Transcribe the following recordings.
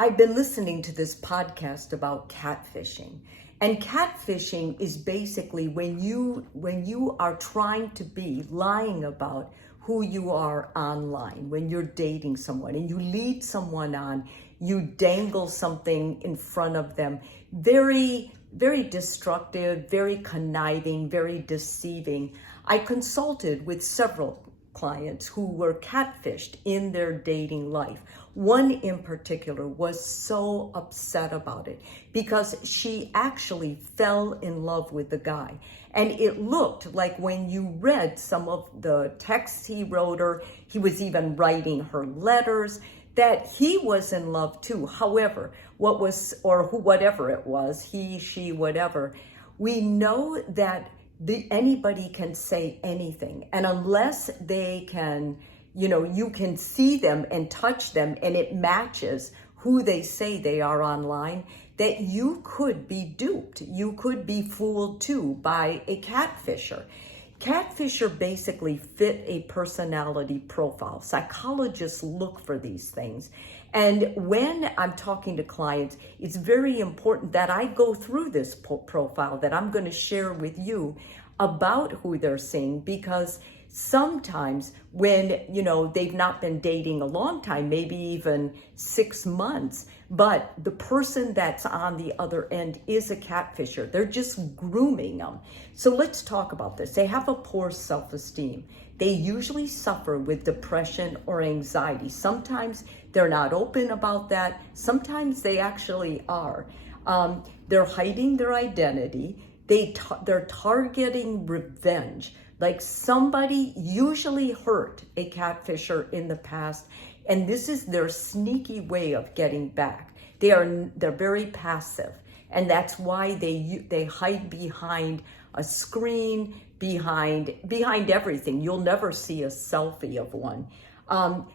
I've been listening to this podcast about catfishing. And catfishing is basically when you are trying to be lying about who you are online, when you're dating someone and you lead someone on, you dangle something in front of them. Very, very destructive, very conniving, very deceiving. I consulted with several clients who were catfished in their dating life. One in particular was so upset about it because she actually fell in love with the guy. And it looked like when you read some of the texts he wrote her, he was even writing her letters, that he was in love too. However, whatever it was, he, she, whatever, we know that anybody can say anything. And unless they can, you can see them and touch them and it matches who they say they are online, that you could be duped. You could be fooled too by a catfisher. Catfisher basically fit a personality profile. Psychologists look for these things. And when I'm talking to clients, it's very important that I go through this profile that I'm going to share with you about who they're seeing, because sometimes when, they've not been dating a long time, maybe even 6 months, but the person that's on the other end is a catfisher. They're just grooming them. So let's talk about this. They have a poor self-esteem. They usually suffer with depression or anxiety. Sometimes they're not open about that. Sometimes they actually are. They're hiding their identity. They're targeting revenge. Like somebody usually hurt a catfisher in the past, and this is their sneaky way of getting back. They're very passive, and that's why they hide behind a screen, behind everything. You'll never see a selfie of one.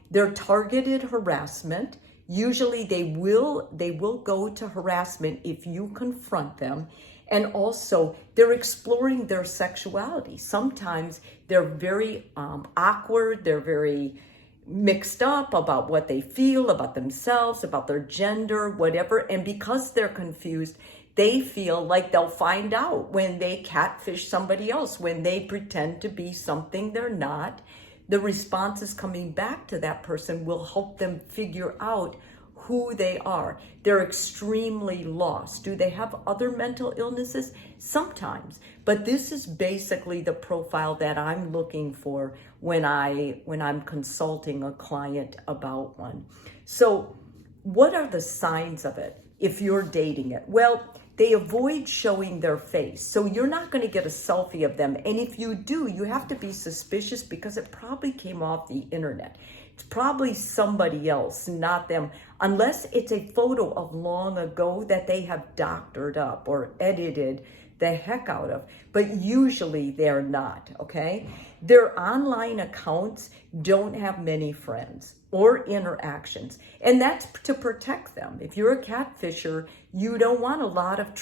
They're targeted harassment. Usually they will go to harassment if you confront them. And also, they're exploring their sexuality. Sometimes they're very awkward. They're very mixed up about what they feel about themselves, about their gender, whatever. And because they're confused, they feel like they'll find out when they catfish somebody else, when they pretend to be something they're not. The responses coming back to that person will help them figure out who they are. They're extremely lost. Do they have other mental illnesses? Sometimes, but this is basically the profile that I'm looking for when I'm consulting a client about one. So what are the signs of it if you're dating it? Well, they avoid showing their face. So you're not going to get a selfie of them. And if you do, you have to be suspicious because it probably came off the internet. It's probably somebody else, not them, unless it's a photo of long ago that they have doctored up or edited the heck out of. But usually they're not, okay? Their online accounts don't have many friends or interactions, and that's to protect them. If you're a catfisher, you don't want a lot of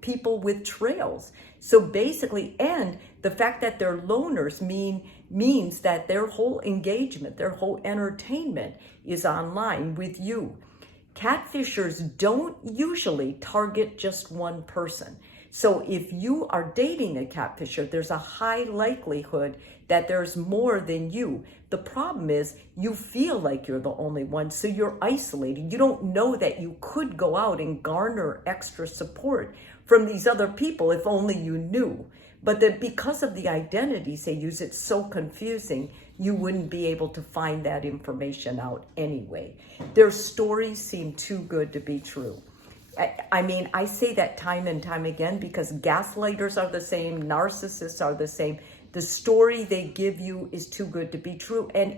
people with trails. So basically, and the fact that they're loners means that their whole engagement, their whole entertainment is online with you. Catfishers don't usually target just one person. So if you are dating a catfisher, there's a high likelihood that there's more than you. The problem is you feel like you're the only one, so you're isolated. You don't know that you could go out and garner extra support from these other people if only you knew. But that because of the identities they use, it's so confusing, you wouldn't be able to find that information out anyway. Their stories seem too good to be true. I say that time and time again because gaslighters are the same, narcissists are the same. The story they give you is too good to be true, and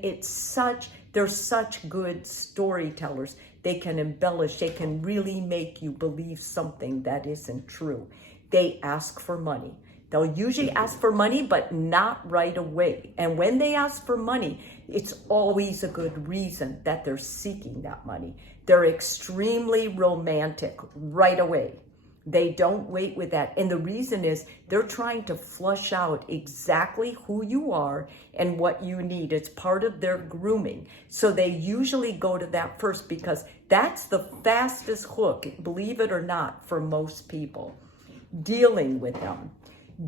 they're such good storytellers. They can embellish, they can really make you believe something that isn't true. They ask for money. They'll usually ask for money, but not right away. And when they ask for money, it's always a good reason that they're seeking that money. They're extremely romantic right away. They don't wait with that. And the reason is they're trying to flush out exactly who you are and what you need. It's part of their grooming. So they usually go to that first because that's the fastest hook, believe it or not, for most people. Dealing with them.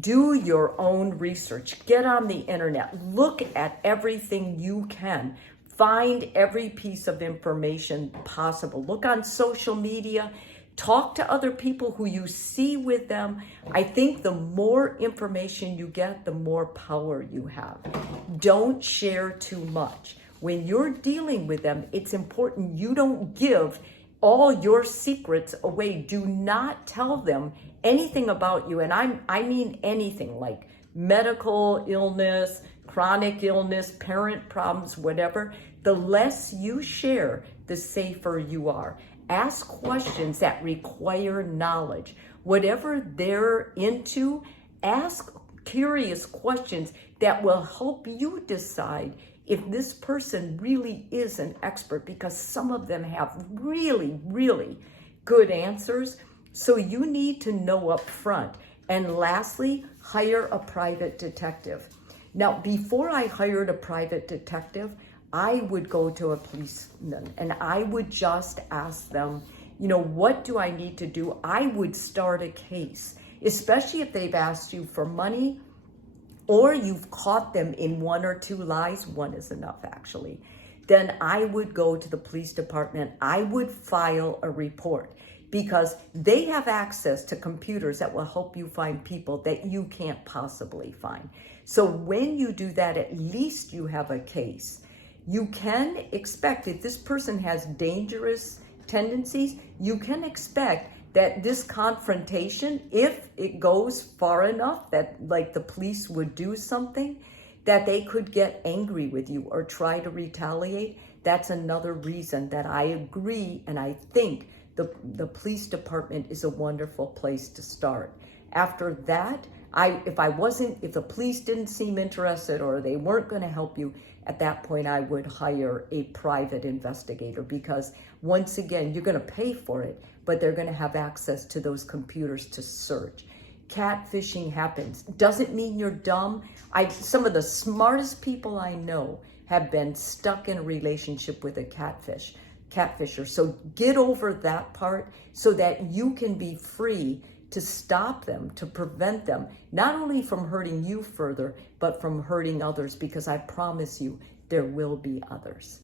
Do your own research. Get on the internet. Look at everything you can. Find every piece of information possible. Look on social media. Talk to other people who you see with them. I think the more information you get, the more power you have. Don't share too much. When you're dealing with them, it's important you don't give all your secrets away. Do not tell them anything about you. And I mean anything, like medical illness, chronic illness, parent problems, whatever. The less you share, the safer you are. Ask questions that require knowledge. Whatever they're into, ask curious questions that will help you decide if this person really is an expert, because some of them have really, really good answers. So you need to know up front. And lastly, hire a private detective. Now, before I hired a private detective, I would go to a policeman and I would just ask them, what do I need to do? I would start a case, especially if they've asked you for money or you've caught them in one or two lies. One is enough, actually. Then I would go to the police department. I would file a report because they have access to computers that will help you find people that you can't possibly find. So when you do that, at least you have a case. You can expect, if this person has dangerous tendencies, you can expect that this confrontation, if it goes far enough that like the police would do something, that they could get angry with you or try to retaliate. That's another reason that I agree, and I think the police department is a wonderful place to start. After that, if the police didn't seem interested or they weren't going to help you, at that point I would hire a private investigator, because once again, you're going to pay for it, but they're going to have access to those computers to search. Catfishing happens. Doesn't mean you're dumb. Some of the smartest people I know have been stuck in a relationship with a catfisher. So get over that part so that you can be free to stop them, to prevent them, not only from hurting you further, but from hurting others, because I promise you, there will be others.